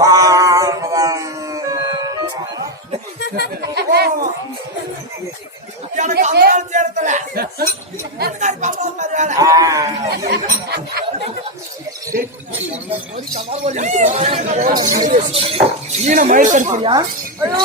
வாங்க, வாங்க. எனக்கு அம்மாவும் சேர்த்தல நீன மயில் ஐயோ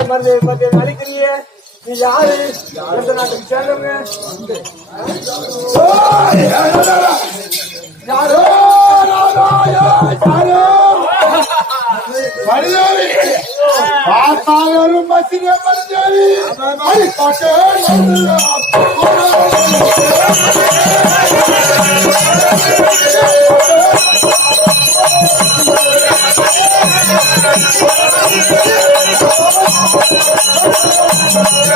என்ன மருந்து மருந்து அழிக்கிறீங்க? நீ யாரு? எந்த நாட்டுக்கு சேர்ந்தவங்க. ஓய், யாரோ? யாரோ மரியாதை பார்த்தாலும் மசிங்க மரியாதை. அடி பாட்டு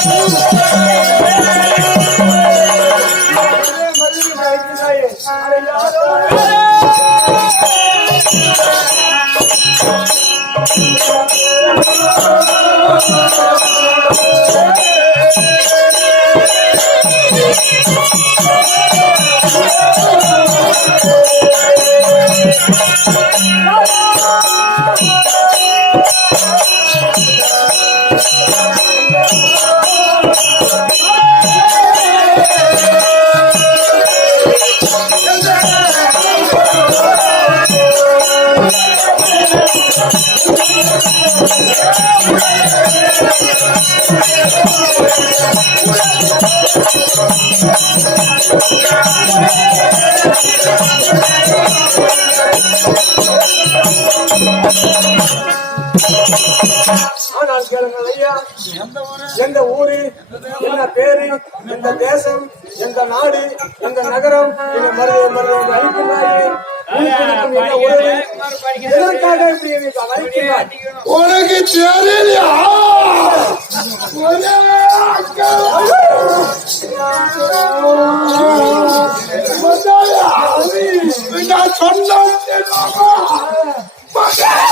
மரியாதையா அங்க ஆனால் கேளுங்கள் ஐயா எந்த ஊரு என்ன பேரு எந்த தேசம் எந்த நாடு எந்த நகரம் இந்த மருதை அழிக்கிறாயே. எதற்காக இப்படி உனக்கு தெரியலையா? ஒரே அக்கா. மச்சாயா,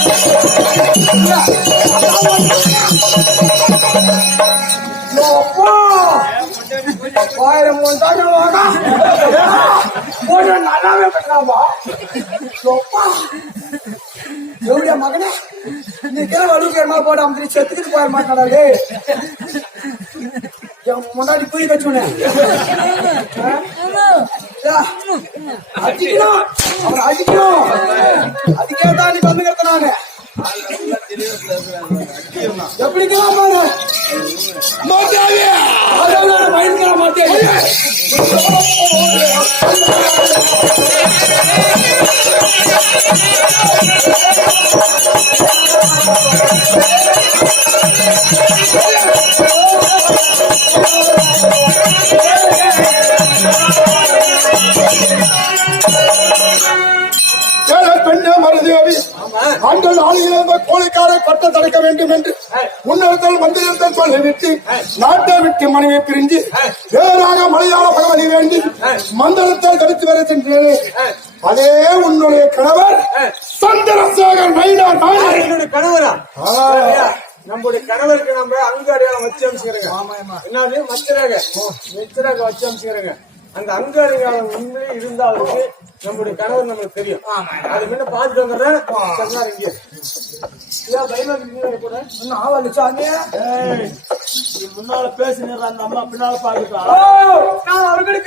நான் எவ்வளோ மகனே? நீ கிளம்ப அழுக்கிறமா போட அமுதி செத்துக்கிட்டு போயிட மாட்டாடே என் முன்னாடி போய் வச்சுனேன் அடிக்கணும். அவனை அடிக்கணும். அதுக்கே தான் நீ வந்துங்கிறத நானு எப்படி பாரு மச்சாயா, அதான் பயங்கர மாட்டேன் முன்னிறுத்தல் மந்திரத்தில் சொல்லிவிட்டு நாட்டை விட்டு மனைவி பிரிஞ்சு வேறாக மலையாள பகவதி வேண்டி மந்திரத்தை தடுத்து வர சென்றேனே. அதே உன்னுடைய கணவர் சந்திரசேகர் நைனா என்னுடைய கணவரா? நம்முடைய கணவருக்கு நம்ம அங்கு அடையாளம் வச்சு அமைச்சுக்கிறோங்க. என்னது மச்சராக மிச்சராக வச்சு அமைச்சுக்கிறோங்க. அந்த அங்கு அடையாளம் இருந்தாலுக்கு நம்முடைய கணவர் நம்மளுக்கு தெரியும். அது முன்ன பாத்துட்டு வந்துடுறேன் சொன்னார் இங்க. பயமா இருக்கீங்களா கூட? இன்னும் ஆவல் சாமி. முன்னால பேசினார் அந்த அம்மா பின்னால ஓ, நான் அவர்கிட்ட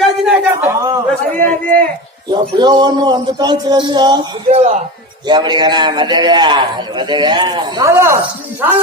பேசினேன். எப்படியோ ஒண்ணு வந்துட்டான் சரியா? தேவா, எப்படிங்கண்ணா மதுரை மதுரை நாதா, நாதா,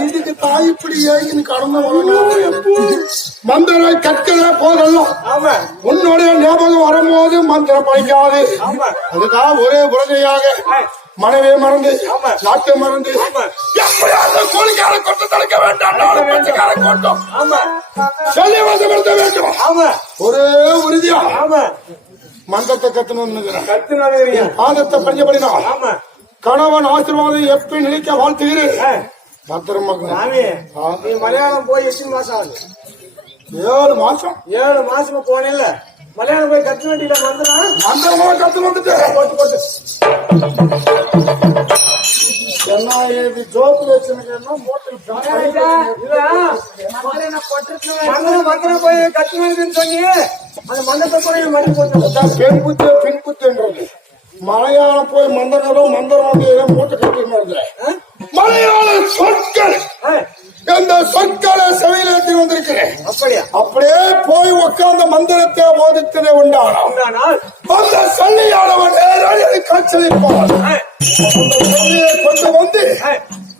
இதுக்கு தாய் இப்படி ஏகின்னு கடந்து மந்திரம் கற்கிற போதெல்லாம் உன்னுடைய ஞாபகம் வரும்போது மந்திரம் படிக்காது. அதுக்காக ஒரே உறுதியாக மனைவியை மறந்து ஆமா. நாட்டை மறந்து. எப்படியாவது கூலிக்கார கொண்டு தடுக்க வேண்டாம். பச்சைக்கார கொண்டும் ஆமா. சொல்லி வசப்படுத்த வேண்டும். ஒரே உறுதியா. ஆமா. மந்திரத்தை கத்தணும் பாதத்தை பஞ்சப்படினா ஆமா. கணவன் ஆசீர்வாதம் எப்ப நினைக்க வாழ்த்துகிறேன்? ஆ. நீ மலையாளம் போய் எத்தனை மாசம். ஆகுது ஏழு மாசம்? ஏழு மாசமா போனேன்ல. மலையாளம் போய் கத்து வேண்டியில வந்தனா? மந்திரமா கத்து வந்துட்டு போட்டு போட்டு. என்ன இது ஜோப்பு வச்சுருக்கேன்னா மூட்டில் மந்திரம் மந்திரம் போய் கத்தி வருதுன்னு சொன்னி. அந்த மந்திரத்தை கூட மணி போட்டு பெண் புத்தி புத்தின்றது மலையாளம் போய் மந்திரம் மந்திரம் மூட்டை கட்டினது மலையாள சொற்கள். இந்த சொற்களை செவியிலேற்றி வந்திருக்கிறேன்? அப்படியா? அப்படியே போய் உட்கார்ந்த மந்திரத்தை போதித்ததே உண்டானால் அந்த சல்லியானவன் காய்ச்சலிப்பான் அந்த சல்லியை கொண்டு வந்து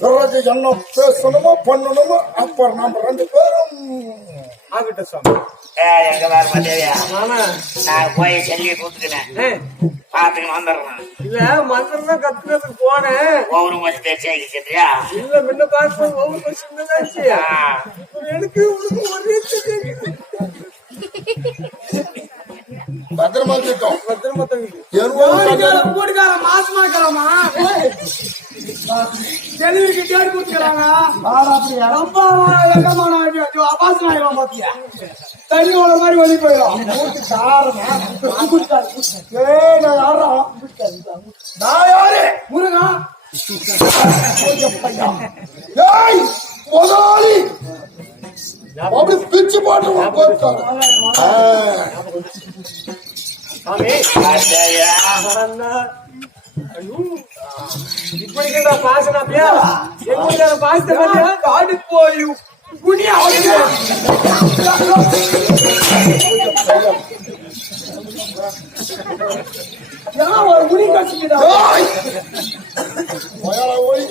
பிறகு என்ன பேசணுமோ பண்ணணுமோ அப்புறம் நம்ம ரெண்டு பேரும் ஆகட்டும் சுவாமி. எங்க வேற நான் போய் சொல்லி கூத்துக்கினேன் ஏய், பாத்துக்கு வந்துடுறேன். இல்ல மந்திரம் கத்துக்கிறதுக்கு போனேன். ஒவ்வொரு கொஞ்சம் தேய்ச்சியா இல்ல முன்ன பார்த்து ஒவ்வொரு சின்னதாச்சு எனக்கு ஒரே. பத்திரமா இருக்கட்டும். பத்திரமா தங்கி எருவும் கண்டது கூட்டுக்கார மாசமா இருக்கிறாமா டெலிவரிக்கு டேட் கொடுத்துக்கிறாங்க ரொம்ப எங்கமான அபாசம் ஆயிடும் பாத்தியா? தண்ணி ஓட மாதிரி வெளியே போயிடும். ஏய், நான் யாரா? நான் யாரு? முருகா? ஏய் முதலாளி! அப்படி பிச்சு போட்டு போட்டாரு இப்படிக்கிட்ட பாசனாப்பியா எங்க பாசத்தை பாத்தியா? காடு போய் குனியா ஒரு முடி கட்சிக்குதா ஏய்! ஓய்.